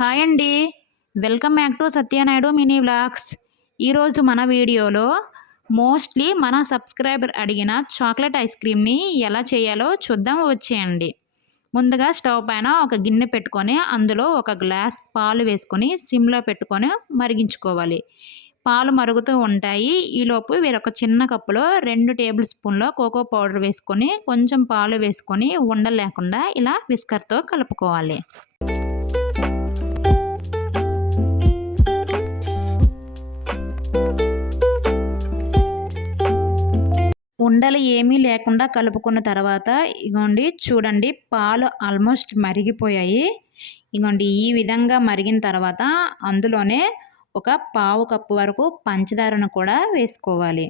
Hi అండి. Welcome back to Satyanaidu mini vlogs. ఈరోజు మన వీడియోలో మోస్ట్లీ మన సబ్స్క్రైబర్ అడిగిన చాక్లెట్ ఐస్ క్రీమ్ని ఎలా చేయాలో చూద్దాం వచ్చేయండి. ముందుగా స్టవ్ పైన ఒక గిన్నె పెట్టుకొని అందులో ఒక గ్లాస్ పాలు వేసుకొని సిమ్లో పెట్టుకొని మరిగించుకోవాలి. పాలు మరుగుతూ ఉంటాయి. ఈలోపు వేరొక చిన్న కప్పులో రెండు టేబుల్ స్పూన్లో కోకో పౌడర్ వేసుకొని కొంచెం పాలు వేసుకొని ఉండలేకుండా ఇలా విస్కర్తో కలుపుకోవాలి. ఉండలు ఏమీ లేకుండా కలుపుకున్న తర్వాత ఇగోండి చూడండి పాలు ఆల్మోస్ట్ మరిగిపోయాయి. ఇగోండి ఈ విధంగా మరిగిన తర్వాత అందులోనే ఒక పావు కప్పు వరకు పంచదారను కూడా వేసుకోవాలి.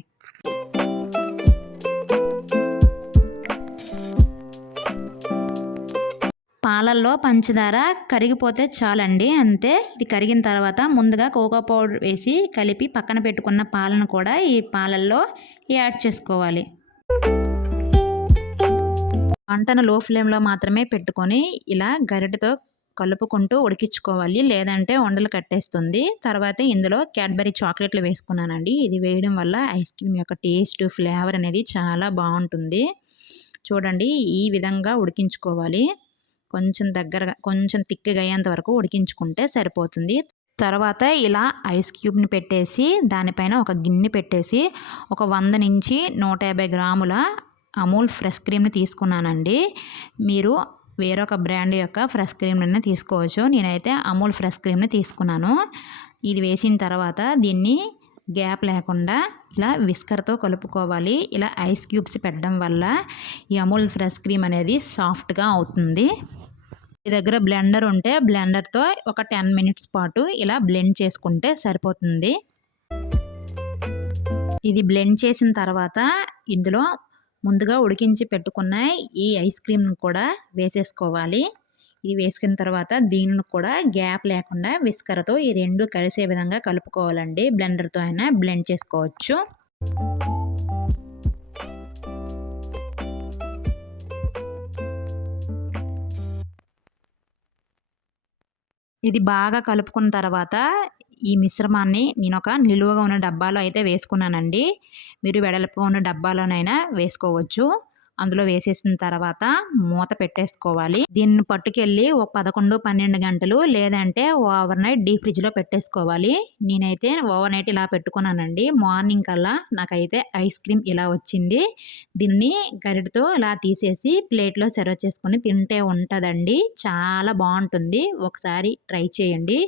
పాలల్లో పంచదార కరిగిపోతే చాలండి అంతే. ఇది కరిగిన తర్వాత ముందుగా కోకో పౌడర్ వేసి కలిపి పక్కన పెట్టుకున్న పాలను కూడా ఈ పాలల్లో యాడ్ చేసుకోవాలి. వంటను లో ఫ్లేమ్లో మాత్రమే పెట్టుకొని ఇలా గరిటతో కలుపుకుంటూ ఉడికించుకోవాలి. లేదంటే వండలు కట్టేస్తుంది. తర్వాత ఇందులో క్యాడ్బరీ చాక్లెట్లు వేసుకున్నానండి. ఇది వేయడం వల్ల ఐస్ క్రీమ్ యొక్క టేస్ట్ ఫ్లేవర్ అనేది చాలా బాగుంటుంది. చూడండి ఈ విధంగా ఉడికించుకోవాలి. కొంచెం దగ్గరగా కొంచెం తిక్కగా అయ్యేంత వరకు ఉడికించుకుంటే సరిపోతుంది. తర్వాత ఇలా ఐస్ క్యూబ్ని పెట్టేసి దానిపైన ఒక గిన్నె పెట్టేసి ఒక వంద నుంచి నూట యాభై గ్రాముల అమూల్ ఫ్రెష్ క్రీమ్ని తీసుకున్నానండి. మీరు వేరొక బ్రాండ్ యొక్క ఫ్రెష్ క్రీమ్ని తీసుకోవచ్చు. నేనైతే అమూల్ ఫ్రెష్ క్రీమ్ని తీసుకున్నాను. ఇది వేసిన తర్వాత దీన్ని గ్యాప్ లేకుండా ఇలా విస్కర్తో కలుపుకోవాలి. ఇలా ఐస్ క్యూబ్స్ పెట్టడం వల్ల ఈ అమూల్ ఫ్రెష్ క్రీమ్ అనేది సాఫ్ట్గా అవుతుంది. మీ దగ్గర బ్లెండర్ ఉంటే బ్లెండర్తో ఒక టెన్ మినిట్స్ పాటు ఇలా బ్లెండ్ చేసుకుంటే సరిపోతుంది. ఇది బ్లెండ్ చేసిన తర్వాత ఇందులో ముందుగా ఉడికించి పెట్టుకున్న ఈ ఐస్ క్రీమ్ను కూడా వేసేసుకోవాలి. ఇది వేసుకున్న తర్వాత దీనిని కూడా గ్యాప్ లేకుండా విస్కరతో ఈ రెండు కలిసే విధంగా కలుపుకోవాలండి. బ్లెండర్తో అయినా బ్లెండ్ చేసుకోవచ్చు. ఇది బాగా కలుపుకున్న తర్వాత ఈ మిశ్రమాన్ని నేను ఒక నిలువగా ఉన్న డబ్బాలో అయితే వేసుకున్నానండి. మీరు వెడల్పుగా ఉన్న డబ్బాలోనైనా వేసుకోవచ్చు. అందులో వేసేసిన తర్వాత మూత పెట్టేసుకోవాలి. దీన్ని పట్టుకెళ్ళి ఒక పదకొండు పన్నెండు గంటలు లేదంటే ఓవర్ నైట్ డీప్ ఫ్రిడ్జ్లో పెట్టేసుకోవాలి. నేనైతే ఓవర్ నైట్ ఇలా పెట్టుకున్నానండి. మార్నింగ్ కల్లా నాకైతే ఐస్ క్రీమ్ ఇలా వచ్చింది. దీన్ని గరిటతో ఇలా తీసేసి ప్లేట్లో సర్వ్ చేసుకొని తింటే ఉంటుందండి. చాలా బాగుంటుంది. ఒకసారి ట్రై చేయండి.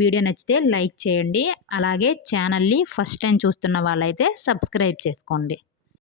వీడియో నచ్చితే లైక్ చేయండి. అలాగే ఛానల్ని ఫస్ట్ టైం చూస్తున్న వాళ్ళైతే సబ్స్క్రైబ్ చేసుకోండి.